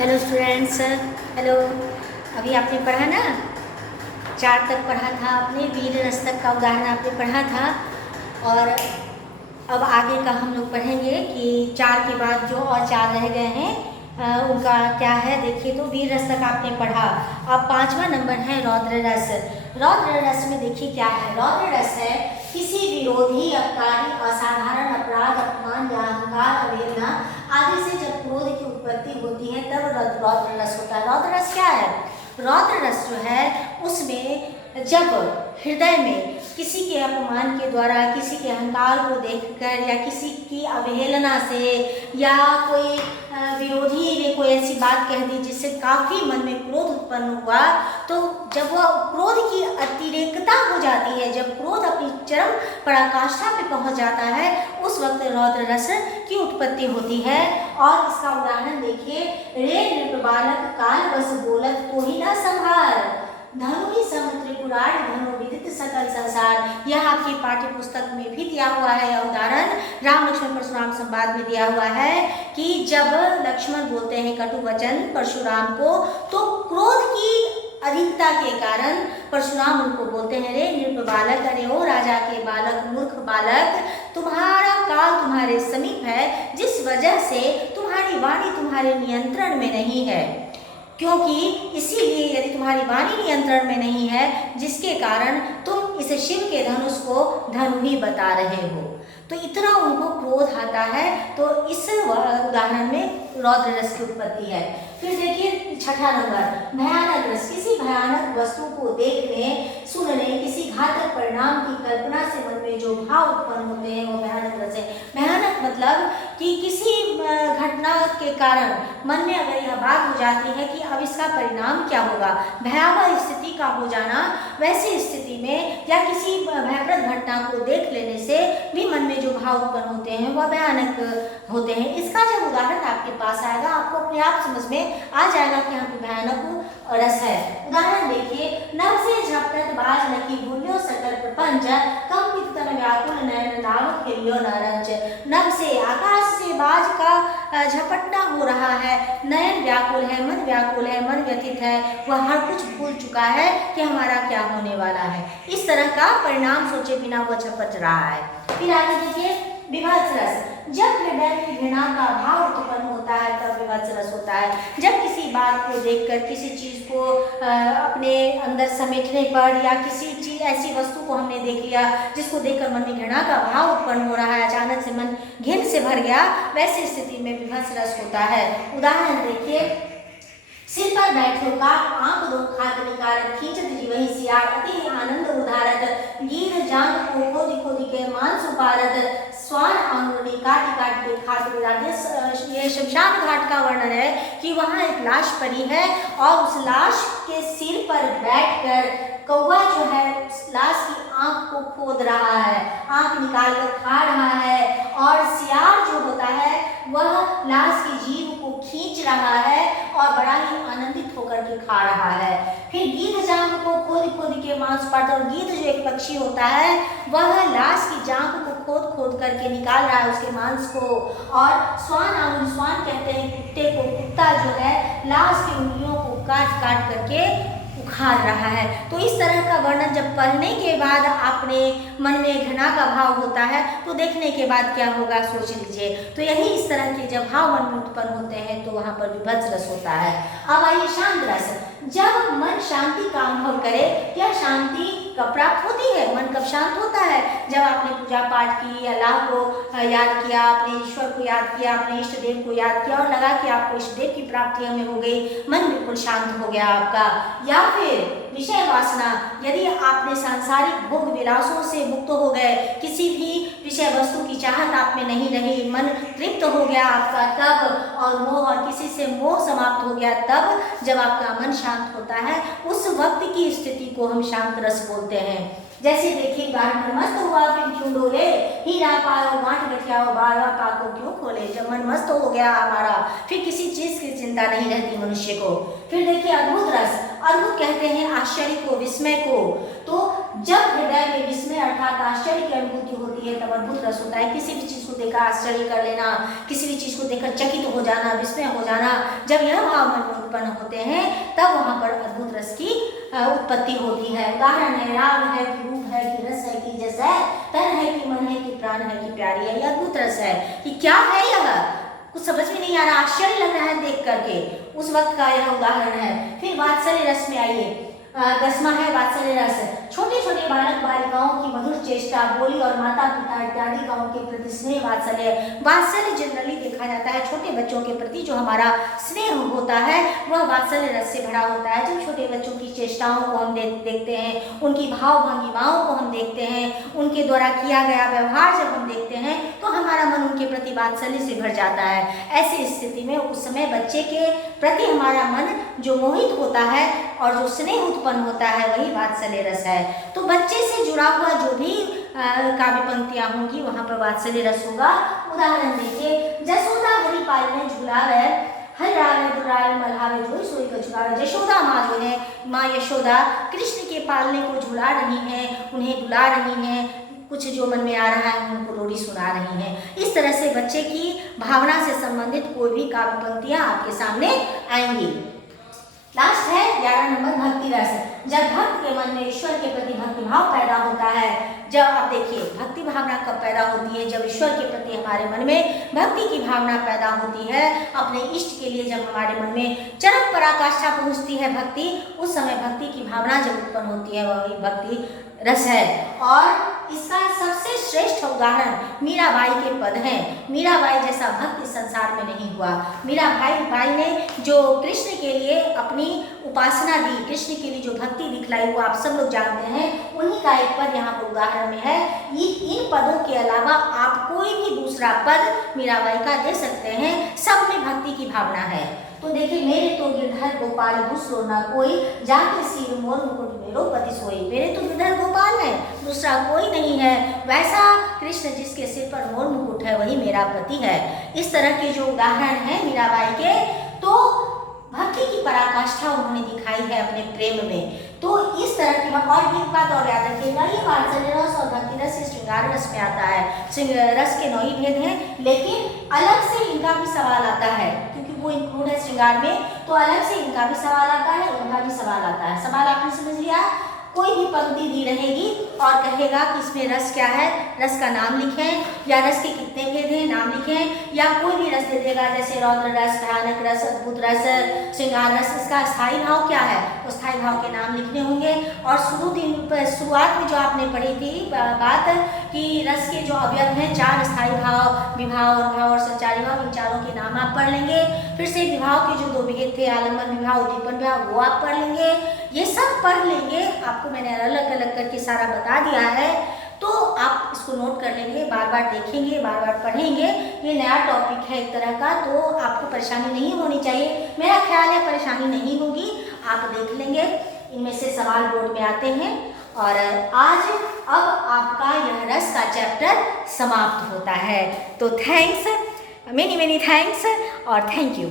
Hello students. Hello. अभी आपने पढ़ा ना, 4 तक पढ़ा था आपने, वीर रस तक का उदाहरण आपने पढ़ा था। और अब आगे का हम लोग पढ़ेंगे कि 4 के बाद जो और 4 रह गए हैं उनका क्या है। देखिए, तो वीर रस तक आपने पढ़ा। अब 5वां नंबर है रौद्र रस। रौद्र रस में देखिए क्या है। रौद्र रस है किसी विरोधी, अपकारी, असाधारण अपराध, अपमान या अहंकार, अवहेलना आदि से जब क्रोध की उत्पत्ति होती है तब रौद्र रस होता है। रौद्र रस क्या है? रौद्र रस जो है उसमें जब हृदय में किसी के अपमान के द्वारा, किसी के अहंकार को देखकर या किसी की अवहेलना से या कोई विरोधी ने कोई ऐसी बात कह दी जिससे काफ़ी मन में क्रोध उत्पन्न हुआ, तो जब वह क्रोध की अतिरेकता हो जाती है, जब क्रोध अपनी चरम पराकाष्ठा पे पहुंच जाता है, उस वक्त रौद्र रस की उत्पत्ति होती है। और इसका उदाहरण देखिए, रे नृप बालक काल बस बोलत तो ही न संहार, धनु ही सम त्रिपुरारी धनु विदित सकल संसार। यह आपकी पाठ्य पुस्तक में भी दिया हुआ है। यह उदाहरण राम लक्ष्मण परशुराम संवाद में दिया हुआ है कि जब लक्ष्मण बोलते हैं कटु वचन परशुराम को, तो क्रोध की अधिकता के कारण परशुराम उनको बोलते हैं, रे नृप बालक, अरे ओ राजा के बालक, मूर्ख बालक, तुम्हारा काल तुम्हारे समीप है, जिस वजह से तुम्हारी वाणी तुम्हारे नियंत्रण में नहीं है। क्योंकि इसीलिए यदि तुम्हारी वाणी नियंत्रण में नहीं है, जिसके कारण तुम इस शिव के धनुष को धनु ही बता रहे हो, तो इतना उनको क्रोध आता है। तो इस उदाहरण में रौद्र रस की उत्पत्ति है। फिर देखिए 6ठा नंबर, भयानक रस। किसी भयानक वस्तु को देखने, सुनने, किसी घातक परिणाम की कल्पना से मन में जो भाव उत्पन्न होते हैं वो भयानक रस है। भयानक मतलब कि किसी घटना के कारण मन में अगर यह बात हो जाती है कि अब इसका परिणाम क्या होगा, भयावह स्थिति का हो जाना, वैसी स्थिति में या किसी भयप्रद घटना को देख लेने से भी मन में जो भाव उत्पन्न होते हैं वह भयानक होते हैं। इसका जब उदाहरण आपके पास आएगा, आपको अपने आप समझ में आ जाएगा कि यहाँ पे भयानक रस है। उदाहरण देखिए, नभ से झपटत बाज नखी भूल्यो सकल प्रपंच, कंपित तन व्याकुल नयन नाव खेलियो नरंच। नभ से, आकाश से बाज का झपटना हो रहा है, नयन व्याकुल है, मन व्याकुल है, मन व्यथित है, वह हर कुछ भूल चुका है कि हमारा क्या होने वाला है। इस तरह का परिणाम सोचे बिना वह झपट रहा है। फिर आगे देखिए, विभत्स रस। जब हृदय में घृणा का भाव उत्पन्न होता है तब विभत्स रस होता है। जब किसी बात को देखकर, किसी चीज़ को अपने अंदर समेटने पर, या किसी चीज़ ऐसी वस्तु को हमने देख लिया जिसको देखकर मन में घृणा का भाव उत्पन्न हो रहा है, अचानक से मन घिन से भर गया, वैसी स्थिति में विभत्स रस होता है। उदाहरण देखिए, सिर पर बैठो का आंख दो खात निकारत, खींचत जीवहि सियार, अति आनंद उदारत, गीध जांग को खोदी खोदी के मांस उपारत, स्वान अंगुली काट काट के खात उदारत। ये शमशान घाट का वर्णन है कि वहाँ एक लाश पड़ी है और उस लाश के सिर पर बैठकर कौवा जो है लाश की आंख को खोद रहा है, आंख निकाल कर खा रहा है, और सियार जो होता है वह लाश की जीभ को खींच रहा है और बड़ा ही आनंदित होकर के खा रहा है। फिर गीध जांघ को खोद खोद के मांस पाता, और गीध जो एक पक्षी होता है वह लाश की जांघ को खोद खोद करके निकाल रहा है उसके मांस को। और स्वान आंगुल, स्वान कहते हैं कुत्ते को, कुत्ता जो है लाश की उंगलियों को काट काट करके उखाड़ रहा है। तो इस तरह का वर्णन जब पढ़ने के बाद आपने मन में घृणा का भाव होता है, तो देखने के बाद क्या होगा सोच लीजिए। तो यही इस तरह के जब भाव मन में उत्पन्न होते हैं तो वहाँ पर विभत्स रस होता है। अब आइए शांत रस। जब मन शांति का अनुभव करे, या शांति कब प्राप्त होती है, मन कब शांत होता है, जब आपने पूजा पाठ की, अल्लाह को याद किया, अपने ईश्वर को याद किया, अपने इष्ट देव को याद किया, और लगा कि आपको इष्ट देव की प्राप्ति हमें हो गई, मन बिल्कुल शांत हो गया आपका। या फिर विषय वासना, यदि आपने सांसारिक भोग विलासों से मुक्त हो गए, किसी भी विषय वस्तु की चाहत आप में नहीं रही, मन तृप्त हो गया आपका तब, और मोह, और किसी से मोह समाप्त हो गया तब, जब आपका मन शांत होता है, उस वक्त की स्थिति को हम शांत रस बोलते हैं। जैसे देखिए, गांठ मस्त हुआ फिर क्यों डोले, हीरा पायो गांठ गठियाओ बारवा पाको क्यों खोले। जब मन मस्त हो गया हमारा, फिर किसी चीज की चिंता नहीं रहती मनुष्य को। फिर देखिए अद्भुत रस। अद्भुत कहते हैं आश्चर्य को, विस्मय को। तो जब हृदय में विस्मय अर्थात आश्चर्य की अनुभूति होती है तब अद्भुत रस होता है। किसी भी चीज को देखकर आश्चर्य कर लेना, किसी भी चीज को देखकर चकित हो जाना, विस्मय हो जाना, जब यह भाव मन में उत्पन्न होते हैं तब वहां पर अद्भुत रस की उत्पत्ति होती है। उदाहरण है, राग है कि रूप है कि रस है कि जस है, तन है कि मन है कि प्राण है कि प्यारी है। यह अद्भुत रस है कि क्या है, यह कुछ समझ में नहीं आ रहा, आश्चर्य लग रहा है देख करके, उस वक्त का यह उदाहरण है। फिर वात्सल्य रस में आइए, 10वां है वात्सल्य रस। छोटे छोटे बालक बालिकाओं की मधुर चेष्टा, बोली और माता पिता इत्यादि का उनके प्रति स्नेह वात्सल्य। वात्सल्य जनरली देखा जाता है छोटे बच्चों के प्रति जो हमारा स्नेह होता है वह वात्सल्य रस से भरा होता है। जब छोटे बच्चों की चेष्टाओं को हम देखते हैं, उनकी भाव भंगिमाओं को हम देखते हैं, उनके द्वारा किया गया व्यवहार जब हम देखते हैं तो हमारा मन उनके प्रति वात्सल्य से भर जाता है। ऐसी स्थिति में उस समय बच्चे के प्रति हमारा मन जो मोहित होता है और जो स्नेह उत्पन्न होता है वही वात्सल्य रस है। तो बच्चे से जुड़ा हुआ जो भी काव्य पंक्तियां होंगी वहां पर वात्सल्य रस होगा। उदाहरण देखिए, जसोदा हरि पालने झुलावे, हर रावे दुरावे मल्हावे जोई सोई कछुरावे। यशोदा माँ जो है, माँ यशोदा कृष्ण के पालने को झुला रही हैं, उन्हें दुला रही हैं, कुछ जो मन में आ रहा है उनको लोरी सुना रही हैं। इस तरह से बच्चे की भावना से संबंधित कोई भी काव्य पंक्तियां आपके सामने आएंगी। लास्ट है 11 नंबर भक्ति रस। जब भक्त के मन में ईश्वर के प्रति भक्ति भाव पैदा होता है, जब आप देखिए भक्ति भावना कब पैदा होती है, जब ईश्वर के प्रति हमारे मन में भक्ति की भावना पैदा होती है, अपने इष्ट के लिए जब हमारे मन में चरम पराकाष्ठा पहुंचती है भक्ति, उस समय भक्ति की भावना जब उत्पन्न होती है वही भक्ति रस है। और इसका सबसे श्रेष्ठ उदाहरण मीराबाई के पद हैं। मीराबाई जैसा भक्त इस संसार में नहीं हुआ। मीराबाई ने जो कृष्ण के लिए अपनी उपासना दी, कृष्ण के लिए जो भक्ति दिखलाई वो आप सब लोग जानते हैं। उन्हीं का एक पद यहाँ पर उदाहरण में है। इन पदों के अलावा आप कोई भी दूसरा पद मीराबाई का दे सकते हैं, सब में भक्ति की भावना है। तो देखिए, मेरे तो गिरधर गोपाल दूसरो ना कोई, जाके सिर मोर मुकुट मेरो पति सोई। मेरे तो गिरधर गोपाल है, दूसरा कोई नहीं है। वैसा कृष्ण जिसके सिर पर मोर मुकुट है वही मेरा पति है। इस तरह के जो उदाहरण हैं मीराबाई के, तो भक्ति की पराकाष्ठा उन्होंने दिखाई है अपने प्रेम में। तो इस तरह की और एक बात और याद रखिएगा, ये वात्सल्य रस और भक्ति रस श्रृंगार रस में आता है। रस के 9 ही भेद हैं, लेकिन अलग से इनका भी सवाल आता है क्योंकि वो इंक्लूड है श्रृंगार में, तो अलग से इनका भी सवाल आता है, इनका भी सवाल आता है। सवाल आपने समझ लिया। कोई भी पंक्ति दी रहेगी और कहेगा कि इसमें रस क्या है, रस का नाम लिखें, या रस के कितने भेद हैं नाम लिखें, या कोई भी रस दे देगा जैसे रौद्र रस, भयानक रस, अद्भुत रस, श्रृंगार रस, इसका स्थायी भाव क्या है, तो स्थायी भाव के नाम लिखने होंगे। और शुरुआत में जो आपने पढ़ी थी बात कि रस के जो अवयव हैं 4 स्थायी भाव, विभाव, उद्भाव और संचारी भाव, इन चारों के नाम आप पढ़ लेंगे। फिर से विभाव के जो 2 भेद थे, आलम्बन विभाव, उद्दीपन विभाव, वो आप पढ़ लेंगे। ये सब पढ़ लेंगे, आपको मैंने अलग अलग करके सारा बता दिया है, तो आप इसको नोट कर लेंगे, बार बार देखेंगे, बार बार पढ़ेंगे। ये नया टॉपिक है एक तरह का, तो आपको परेशानी नहीं होनी चाहिए। मेरा ख्याल है परेशानी नहीं होगी, आप देख लेंगे। इनमें से सवाल बोर्ड में आते हैं। और आज अब आपका यह रस का चैप्टर समाप्त होता है। तो थैंक्स, मेनी थैंक्स और थैंक यू।